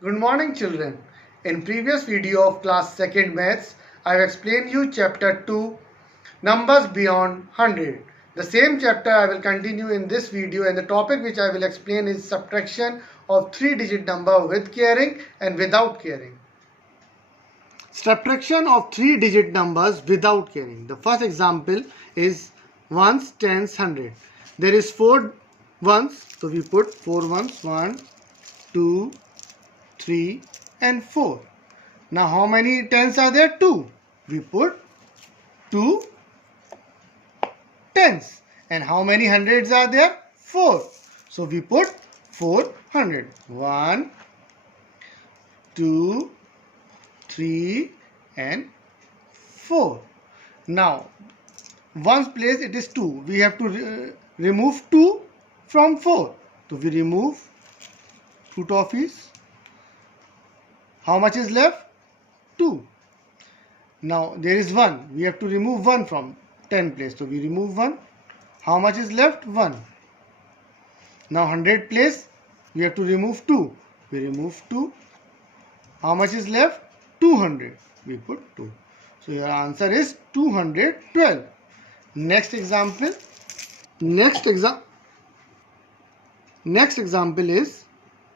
Good morning children. In previous video of class 2nd maths, I have explained you chapter 2 numbers beyond 100. The same chapter I will continue in this video and the topic which I will explain is subtraction of 3-digit number with carrying and without carrying. Subtraction of 3-digit numbers without carrying. The first example is ones, tens, hundred. There is 4 ones, so we put 4 ones, 1, 2, 3 and 4. Now how many tens are there? 2. We put 2 tens. And how many hundreds are there? 4. So we put 400. 1, 2, 3 and 4. Now ones place it is 2. We have to remove 2 from 4. So we remove 2 toffees. How much is left? 2. Now there is 1. We have to remove 1 from 10 place. So we remove 1. How much is left? 1. Now 100 place. We have to remove 2. We remove 2. How much is left? 200. We put 2. So your answer is 212. Next example. Next example is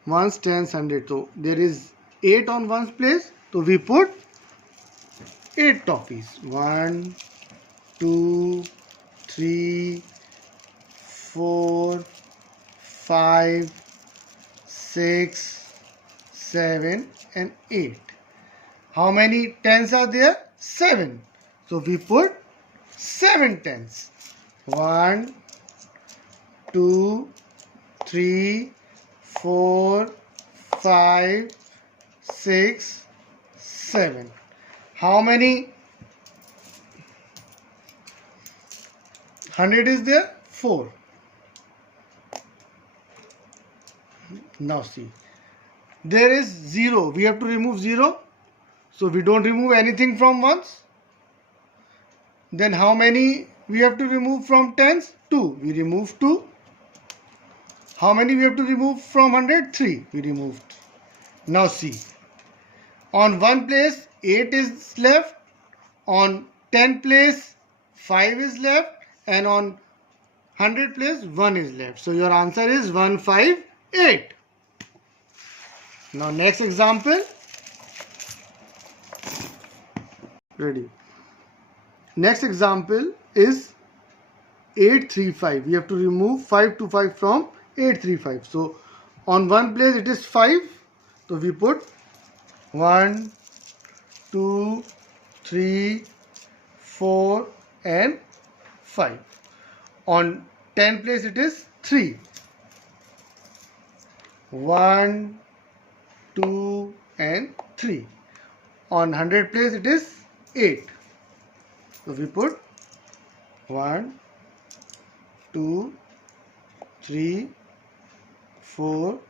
ones, tens, hundred. So there is 8 on ones place. So we put 8 toffees. 1, 2, 3, 4, 5, 6, 7 and 8. How many tens are there? 7. So we put 7 tens. 1, 2, 3, 4, 5, 6, 7. How many 100 is there? 4. Now see. There is 0. We have to remove 0. So we don't remove anything from ones. Then how many we have to remove from tens? 2. We remove 2. How many we have to remove from 100? 3. We removed. Now see. On 1 place 8 is left. On 10 place 5 is left. And on 100 place 1 is left. So your answer is 158. Now next example. Ready. Next example is 835. We have to remove 525 from 835. So on 1 place it is 5. So we put 1, 2, 3, 4 and 5. On 10 place it is 3. 1, 2 and 3. On 100 place it is 8. So we put 1, 2, 3, 4,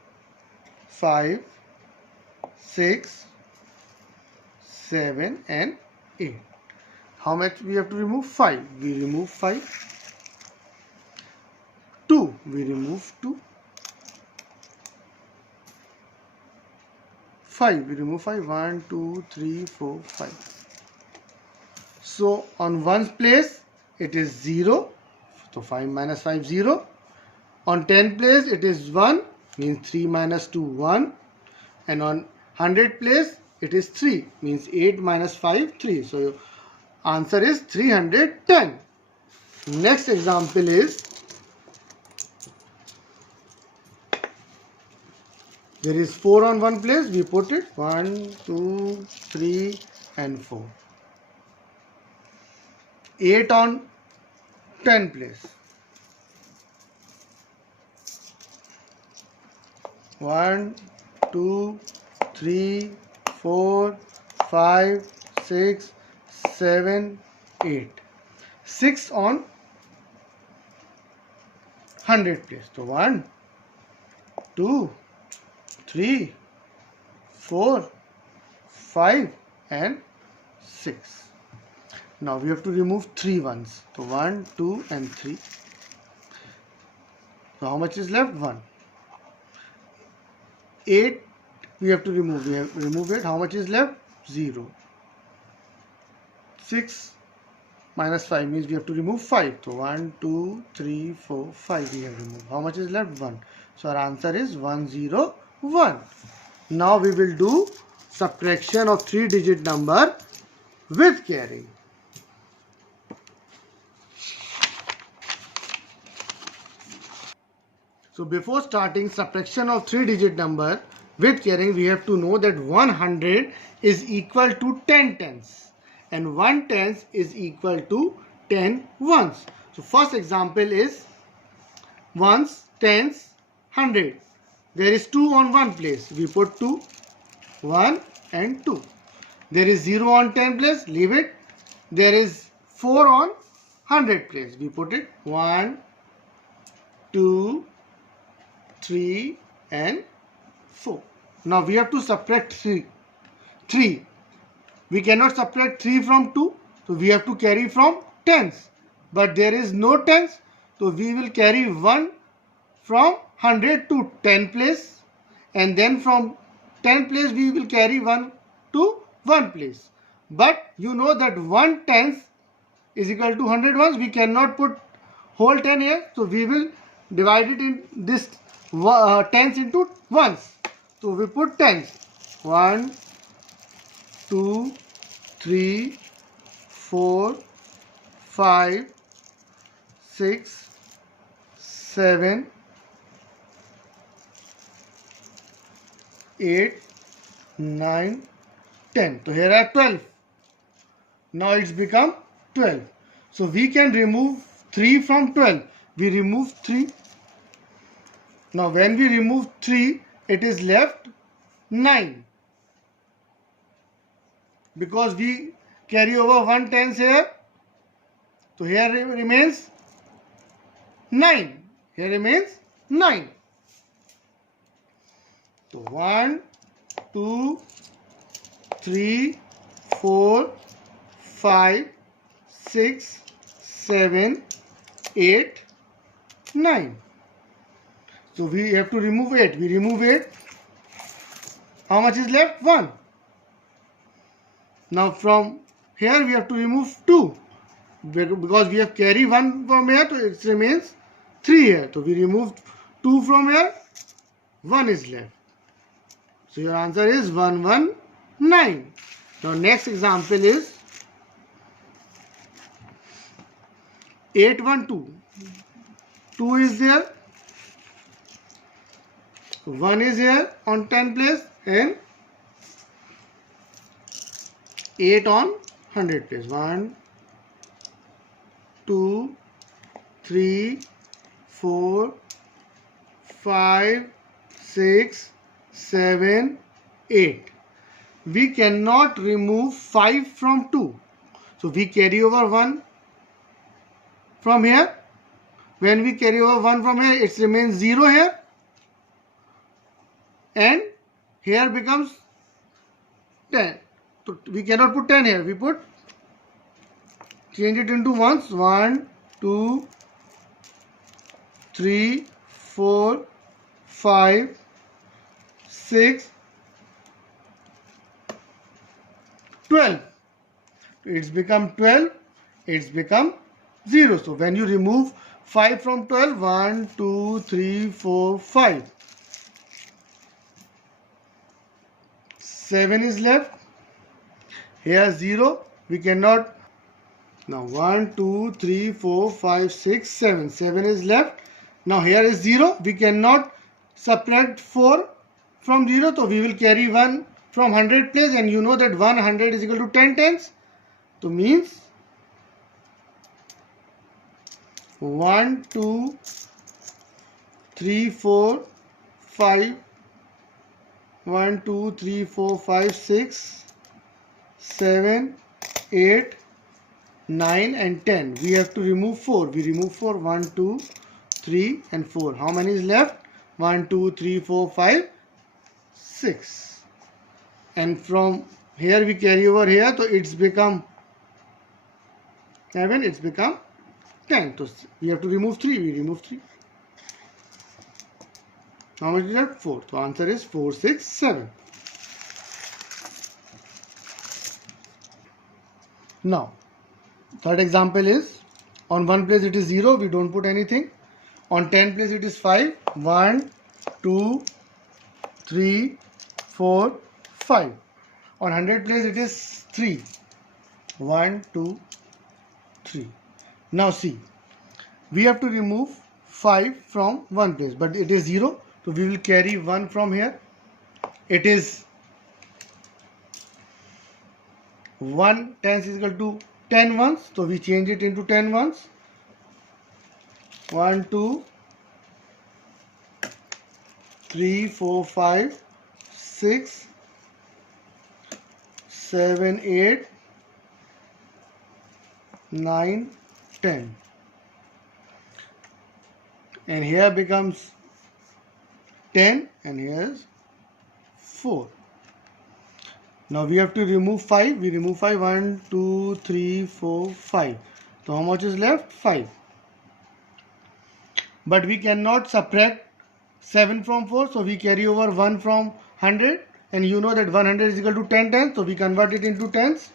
5, 6, 7 and 8. How much we have to remove? 5. We remove 5. 2. We remove 2. 5. We remove 5. 1, 2, 3, 4, 5. So on 1's place it is 0. So 5 minus 5 0. On 10 place it is 1. Means 3 minus 2 1. And on 100 place it is 3. Means 8 minus 5 3. So answer is 310. Next example is there is 4 on 1 place. We put it 1, 2, 3 and 4. 8 on 10 place. 1, 2, 3, 4, 5, 6, 7, 8. 6 on 100 place. So 1, 2, 3, 4, 5 and 6. Now we have to remove 3 ones. So 1, 2 and 3. So how much is left? 1. 8 we have to remove. We have remove it. How much is left? 0. 6 minus 5 means we have to remove 5. So 1, 2, 3, 4, 5 we have removed. How much is left? 1. So our answer is 101. Now we will do subtraction of 3-digit number with carry. So before starting subtraction of 3-digit number with carrying, we have to know that 100 is equal to 10 tens and 1 tens is equal to 10 ones. So first example is ones, tens, 100. There is 2 on one place. We put 2, 1 and 2. There is 0 on 10 place. Leave it. There is 4 on 100 place. We put it 1, 2, 3 and 4. Now we have to subtract 3. We cannot subtract 3 from 2. So we have to carry from tens. But there is no tens. So we will carry 1 from 100 to 10 place. And then from 10 place we will carry 1 to 1 place. But you know that 1 tens is equal to 100 ones. We cannot put whole 10 here. So we will divide it in this tens into ones. So we put tens. 1, 2, 3, 4, 5, 6, 7, 8, 9, 10. So here are 12. Now it's become 12. So we can remove 3 from 12. We remove 3. Now when we remove 3, it is left 9. Because we carry over 1 tens here. So here remains 9. Here remains 9. So 1, 2, 3, 4, 5, 6, 7, 8, 9. So we have to remove 8. We remove 8. How much is left? 1. Now from here we have to remove 2. Because we have carried 1 from here, so it remains 3 here. So we remove 2 from here. 1 is left. So your answer is 119. Now next example is 812. 2 is there. 1 is here on 10 place and 8 on 100 place. 1, 2, 3, 4, 5, 6, 7, 8. We cannot remove 5 from 2. So we carry over 1 from here. When we carry over 1 from here, it remains 0 here. And here becomes 10. So we cannot put 10 here. We put, change it into ones. 1, 2, 3, 4, 5, 6, 12. It's become 12. It's become 0. So when you remove 5 from 12, 1, 2, 3, 4, 5. 7 is left. Here 0. We cannot. Now 1, 2, 3, 4, 5, 6, 7. 7 is left. Now here is 0. We cannot subtract 4 from 0. So we will carry 1 from 100 place. And you know that 100 is equal to 10 tens. So means 1, 2, 3, 4, 5. 1, 2, 3, 4, 5, 6, 7, 8, 9 and 10. We have to remove 4. We remove 4. 1, 2, 3 and 4. How many is left? 1, 2, 3, 4, 5, 6. And from here we carry over here. So it's become 7. It's become 10. So we have to remove 3. We remove 3. How much is left? 4. So answer is 4, 6, 7. Now, third example is, on 1 place it is 0, we don't put anything. On 10 place it is 5. 1, 2, 3, 4, 5. On 100 place it is 3. 1, 2, 3. Now see, we have to remove 5 from 1 place, but it is 0, so we will carry 1 from here. It is 1 tens is equal to 10 ones, so we change it into 10 ones. 1, 2, 3, 4, 5, 6, 7, 8, 9, 10. And here becomes 10 and here is 4. Now we have to remove 5. We remove 5. 1, 2, 3, 4, 5. So how much is left? 5. But we cannot subtract 7 from 4. So we carry over 1 from 100. And you know that 100 is equal to 10 tens. So we convert it into tens.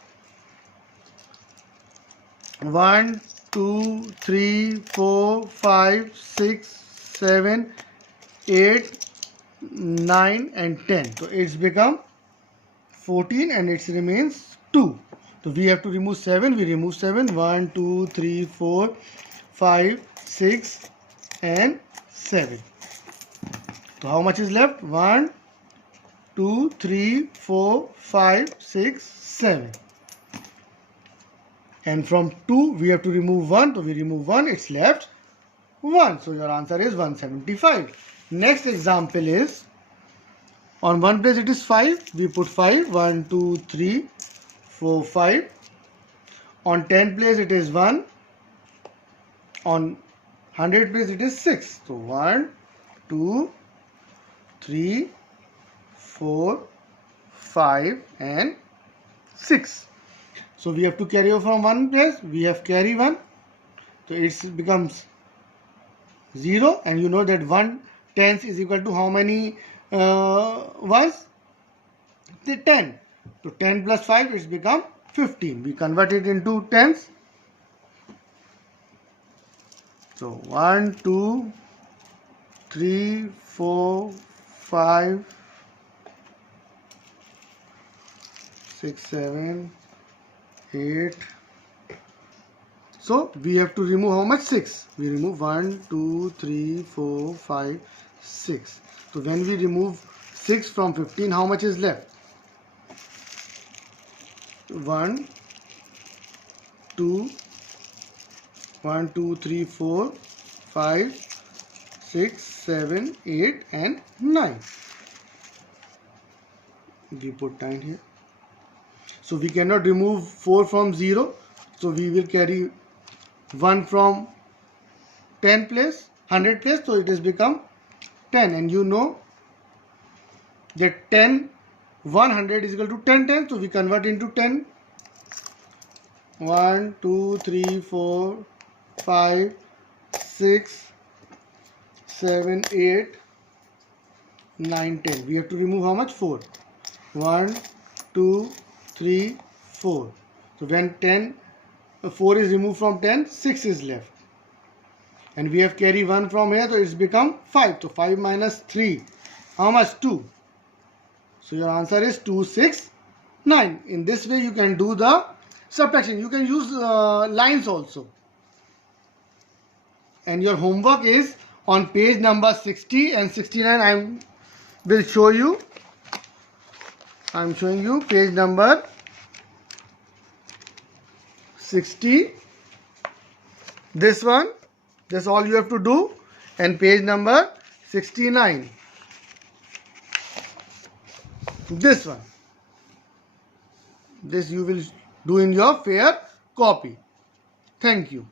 1, 2, 3, 4, 5, 6, 7, 8, 9 and 10. So it's become 14 and it remains 2. So we have to remove 7. We remove 7. 1, 2, 3, 4, 5, 6 and 7. So how much is left? 1, 2, 3, 4, 5, 6, 7. And from 2 we have to remove 1. So we remove 1. It's left 1. So your answer is 175. Next example is, on 1 place it is 5. We put 5. 1, 2, 3, 4, 5. On 10 place it is 1. On 100 place it is 6. So 1, 2, 3, 4, 5 and 6. So we have to carry over from 1 place. We have carry 1. So it becomes 0. And you know that 1 tens is equal to how many ones? The 10. So 10 plus 5 it's become 15. We convert it into tens. So 1, 2, 3, 4, 5, 6, 7, 8. So we have to remove how much? 6. We remove 1, 2, 3, 4, 5, 6. So when we remove 6 from 15, how much is left? 1, 2, 3, 4, 5, 6, 7, 8 and 9. We put 9 here. So we cannot remove 4 from 0. So we will carry 1 from 10 place, 100 place. So it has become 10. And you know that 10, 100 is equal to 10 tens. So we convert into 10. 1, 2, 3, 4, 5, 6, 7, 8, 9, 10. We have to remove how much? 4. 1, 2, 3, 4. So when 4 is removed from 10, 6 is left. And we have carry 1 from here, so it's become 5. So 5 minus 3, how much? 2. So your answer is 2, 6, 9. In this way you can do the subtraction. You can use lines also. And your homework is on page number 60 and 69. I will show you. I am showing you page number 60. This one. That's all you have to do. And page number 69. This one. This you will do in your fair copy. Thank you.